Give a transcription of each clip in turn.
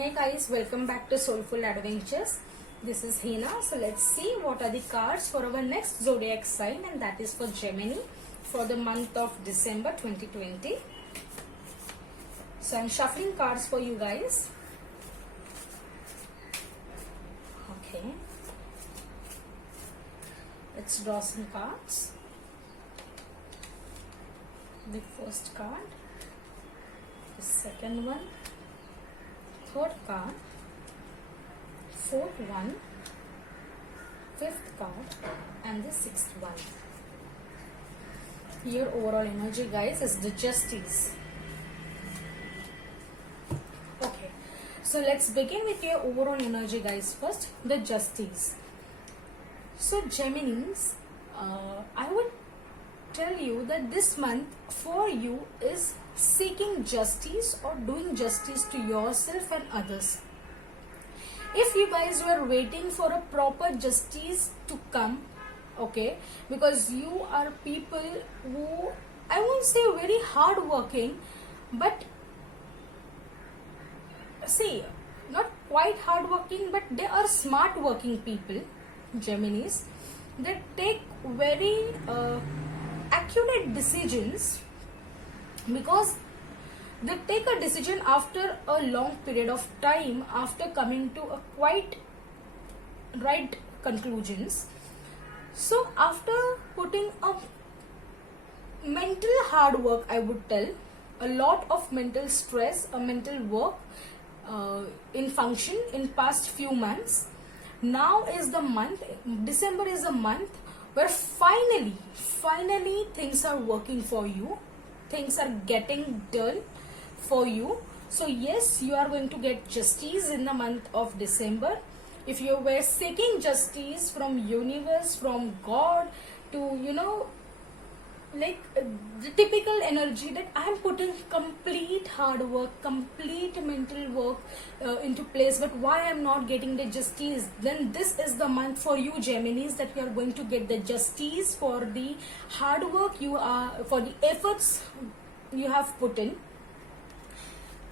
Hey guys, welcome back to Soulful Adventures. This is Hina. So let's see what are the cards for our next zodiac sign, and that is for Gemini for the month of December 2020. So I'm shuffling cards for you guys. Okay. Let's draw some cards. The first card, the second one, third card, fourth one, fifth card, and the sixth one. Your overall energy, guys, is the Justice. Okay, so let's begin with your overall energy, guys. First, the Justice. So Geminis, I would tell you that this month for you is seeking justice or doing justice to yourself and others. If you guys were waiting for a proper justice to come, okay, because you are people who, I won't say very hard working, but see, not quite hard working, but they are smart working people, Geminis. They take very accurate decisions, because they take a decision after a long period of time, after coming to a quite right conclusions. So after putting a mental hard work, I would tell, a lot of mental stress, a mental work in function in past few months, now is the month, December is a month where finally things are working for you, things are getting done for you. So yes, you are going to get justice in the month of December. If you were seeking justice from universe, from God, to like the typical energy that I am putting complete hard work, complete mental work into place, but why I am not getting the justice, then this is the month for you, Geminis, that you are going to get the justice for the hard work you are, for the efforts you have put in.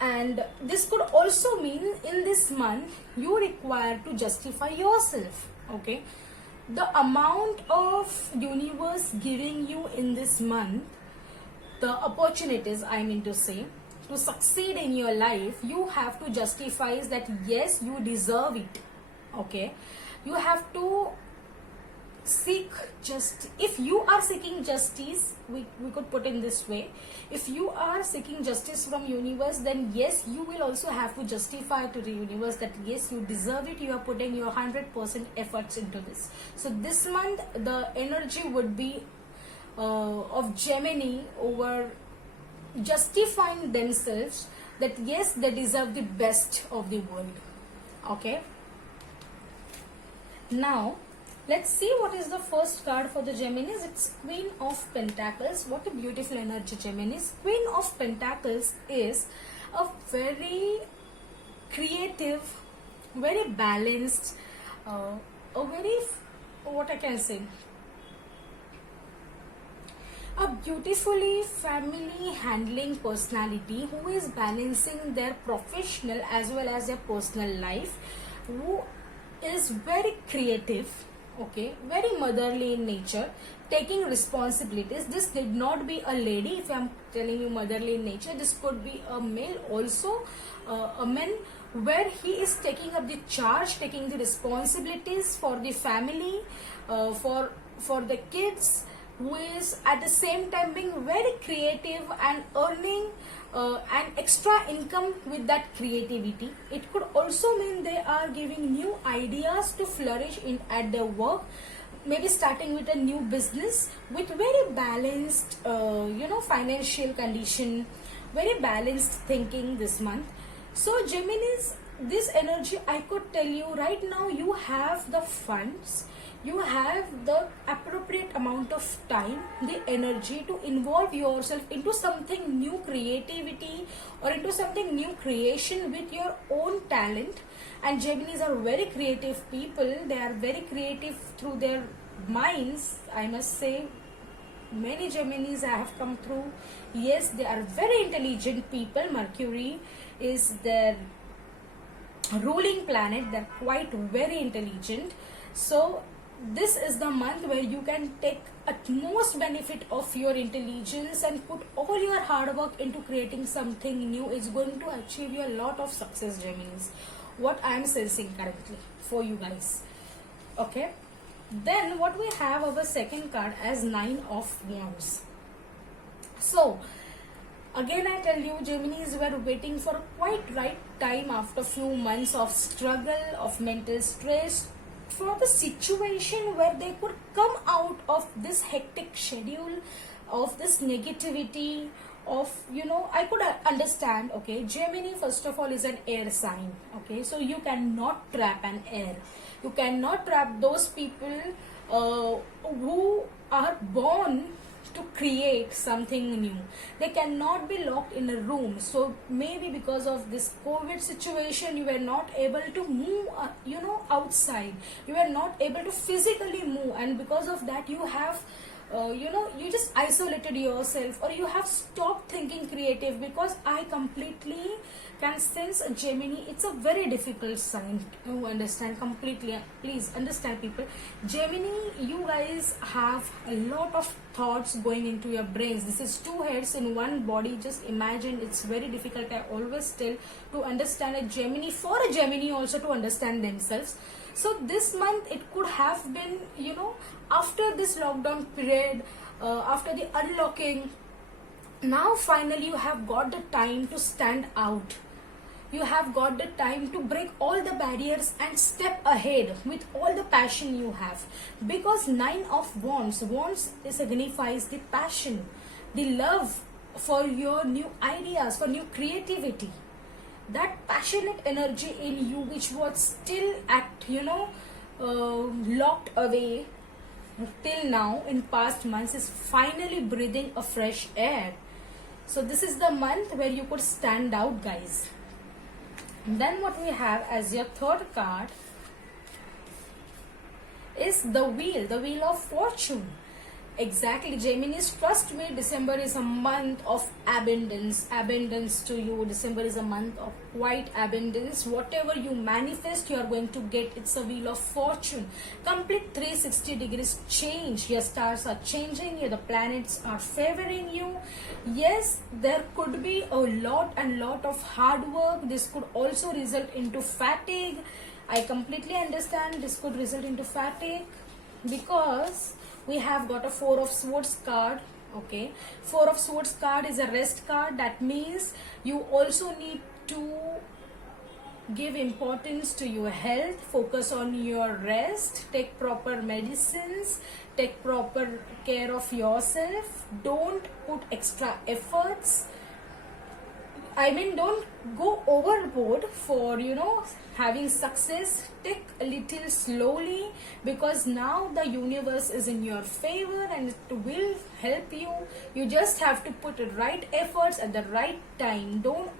And this could also mean in this month you require to justify yourself. Okay, the amount of universe giving you in this month, the opportunities, I mean to say, to succeed in your life, you have to justify that yes, you deserve it. Okay, you have to seek if you are seeking justice, we could put in this way, if you are seeking justice from universe, then yes, you will also have to justify to the universe that yes, you deserve it, you are putting your 100% efforts into this. So this month the energy would be of Gemini over justifying themselves that yes, they deserve the best of the world. Okay, now let's see what is the first card for the Geminis. It's Queen of Pentacles. What a beautiful energy, Geminis. Queen of Pentacles is a very creative, very balanced, a very, what I can say, a beautifully family handling personality who is balancing their professional as well as their personal life, who is very creative. Okay, very motherly in nature, taking responsibilities. This did not be a lady. If I'm telling you motherly in nature, this could be a male also, a man, where he is taking up the charge, taking the responsibilities for the family, for the kids, who is at the same time being very creative and earning an extra income with that creativity. It could also mean they are giving new ideas to flourish at their work, maybe starting with a new business with very balanced financial condition, very balanced thinking this month. So Geminis, this energy, I could tell you right now, you have the funds, you have the appropriate amount of time, the energy to involve yourself into something new, creativity, or into something new creation with your own talent. And Geminis are very creative people. They are very creative through their minds, I must say. Many Geminis I have come through. Yes, they are very intelligent people. Mercury is their ruling planet. They're quite very intelligent. So this is the month where you can take utmost benefit of your intelligence and put all your hard work into creating something new. It's going to achieve you a lot of success, Geminis. What I am sensing currently for you guys. Okay. Then what we have our second card as Nine of Wands. So again, I tell you, Geminis were waiting for a quite right time after few months of struggle, of mental stress, for the situation where they could come out of this hectic schedule, of this negativity, of, I could understand. Okay, Gemini first of all is an air sign. Okay, so you cannot trap an air. You cannot trap those people who are born to create something new. They cannot be locked in a room. So maybe because of this COVID situation, you were not able to move outside. You were not able to physically move, and because of that you have you just isolated yourself, or you have stopped thinking creative. Because I completely can sense a Gemini, it's a very difficult sign to understand completely. Please understand, people. Gemini, you guys have a lot of thoughts going into your brains. This is two heads in one body. Just imagine, it's very difficult. I always tell, to understand a Gemini, for a Gemini also to understand themselves. So this month it could have been, after this lockdown period, after the unlocking, now finally you have got the time to stand out. You have got the time to break all the barriers and step ahead with all the passion you have. Because Nine of Wands signifies the passion, the love for your new ideas, for new creativity. That passionate energy in you, which was still locked away till now in past months, is finally breathing a fresh air. So this is the month where you could stand out, guys. And then what we have as your third card is the Wheel of Fortune. Exactly, Geminis, trust me, December is a month of abundance to you. December is a month of quite abundance. Whatever you manifest, you are going to get. It's a Wheel of Fortune. Complete 360 degrees change. Your stars are changing, the planets are favoring you. Yes, there could be a lot of hard work. This could also result into fatigue. I completely understand this could result into fatigue, because we have got a Four of Swords card. Okay, Four of Swords card is a rest card. That means you also need to give importance to your health, focus on your rest, take proper medicines, take proper care of yourself. Don't put extra efforts. I mean, don't go overboard for having success. Take a little slowly, because now the universe is in your favor and it will help you. You just have to put the right efforts at the right time. Don't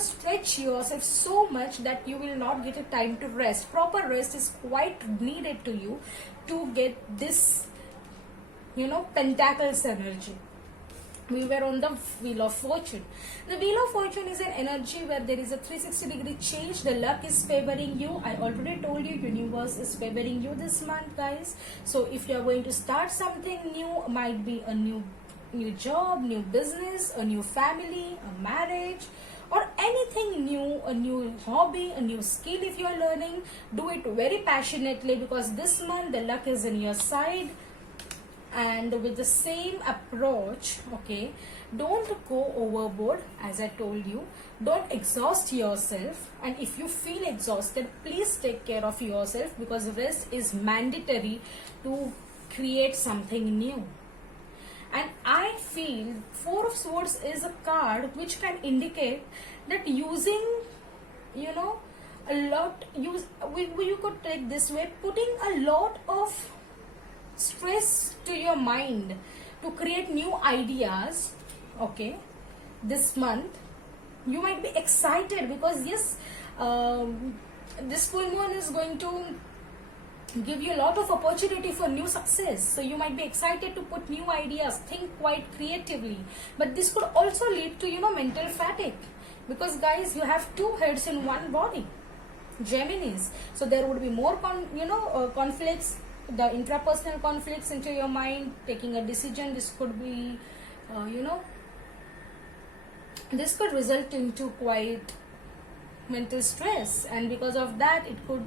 stretch yourself so much that you will not get a time to rest. Proper rest is quite needed to you to get this pentacles energy. We were on the Wheel of Fortune. The Wheel of Fortune is an energy where there is a 360 degree change. The luck is favoring you. I already told you, universe is favoring you this month, guys. So if you are going to start something new, might be a new job, new business, a new family, a marriage, or anything new, a new hobby, a new skill. If you are learning, do it very passionately, because this month the luck is in your side. And with the same approach, okay, don't go overboard. As I told you, don't exhaust yourself, and if you feel exhausted, please take care of yourself, because rest is mandatory to create something new. And I feel Four of Swords is a card which can indicate that using a lot, you could take this way, putting a lot of stress to your mind to create new ideas. Okay, this month you might be excited, because yes, this full moon is going to give you a lot of opportunity for new success. So you might be excited to put new ideas, think quite creatively. But this could also lead to mental fatigue, because guys, you have two heads in one body. Geminis. So there would be more conflicts, the intrapersonal conflicts into your mind, taking a decision. This could be this could result into quite mental stress, and because of that it could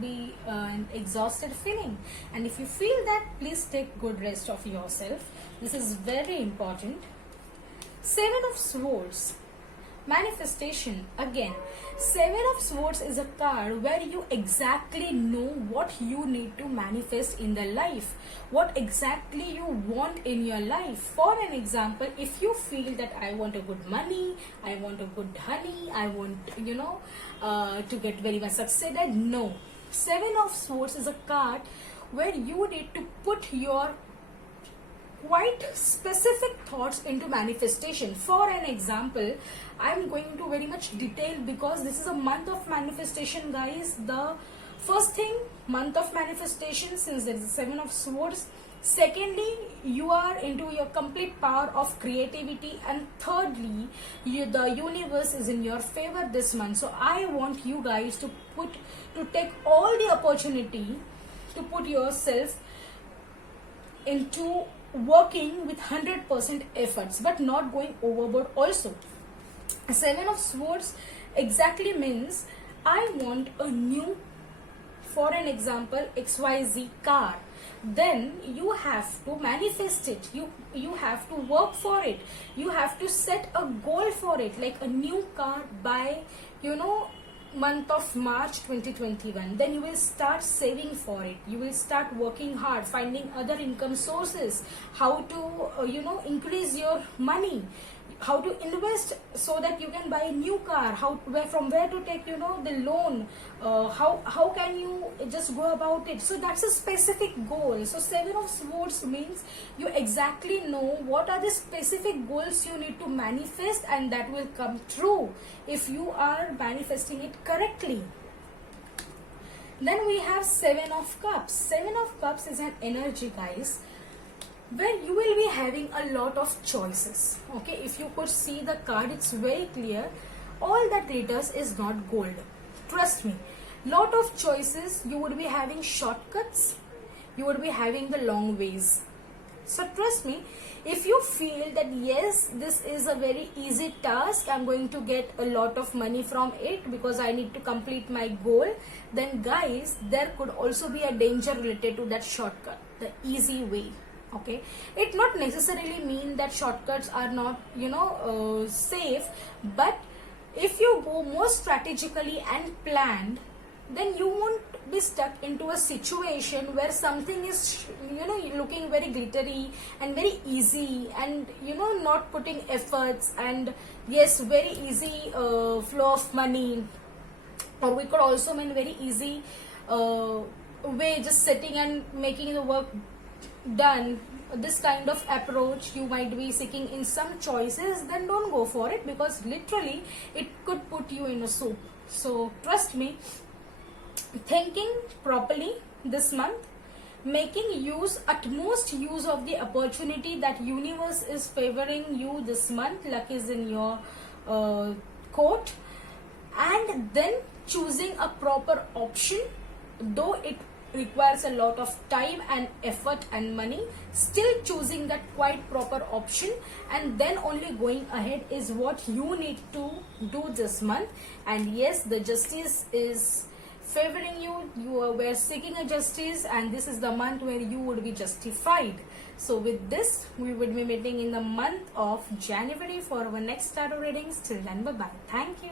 be an exhausted feeling. And if you feel that, please take good rest of yourself. This is very important. Seven of Swords, manifestation. Again, Seven of Swords is a card where you exactly know what you need to manifest in the life, what exactly you want in your life. For an example, if you feel that I want a good money, I want a good honey, I want to get very much succeeded, no. Seven of Swords is a card where you need to put your quite specific thoughts into manifestation. For an example, I'm going into very much detail because this is a month of manifestation, guys. The first thing, month of manifestation, since there is a Seven of Swords. Secondly, you are into your complete power of creativity, and thirdly, the universe is in your favor this month. So I want you guys to take all the opportunity to put yourself into working with 100% efforts, but not going overboard also. Seven of Swords exactly means I want a new, for an example, XYZ car. Then you have to manifest it, you have to work for it, you have to set a goal for it, like a new car by month of March 2021. Then you will start saving for it, you will start working hard, finding other income sources, how to increase your money, how to invest so that you can buy a new car, from where to take the loan, how can you just go about it. So that's a specific goal. So Seven of Swords means you exactly know what are the specific goals you need to manifest, and that will come true if you are manifesting it correctly. Then we have Seven of Cups. Seven of Cups is an energy, guys, where you will be having a lot of choices. Okay, if you could see the card, it's very clear. All that glitters is not gold. Trust me, lot of choices. You would be having shortcuts, you would be having the long ways. So trust me, if you feel that yes, this is a very easy task, I'm going to get a lot of money from it because I need to complete my goal, then guys, there could also be a danger related to that shortcut, the easy way. Okay, it not necessarily mean that shortcuts are not safe, but if you go more strategically and planned, then you won't be stuck into a situation where something is looking very glittery and very easy, and not putting efforts, and yes, very easy flow of money, or we could also mean very easy way, just sitting and making the work done. This kind of approach you might be seeking in some choices, then don't go for it, because literally it could put you in a soup. So trust me, thinking properly this month, making utmost use of the opportunity that universe is favoring you this month, luck is in your court, and then choosing a proper option, though it requires a lot of time and effort and money, still choosing that quite proper option, and then only going ahead is what you need to do this month. And yes, the justice is favoring you, were seeking a justice, and this is the month where you would be justified. So with this, we would be meeting in the month of January for our next tarot readings. Till then, bye bye. Thank you.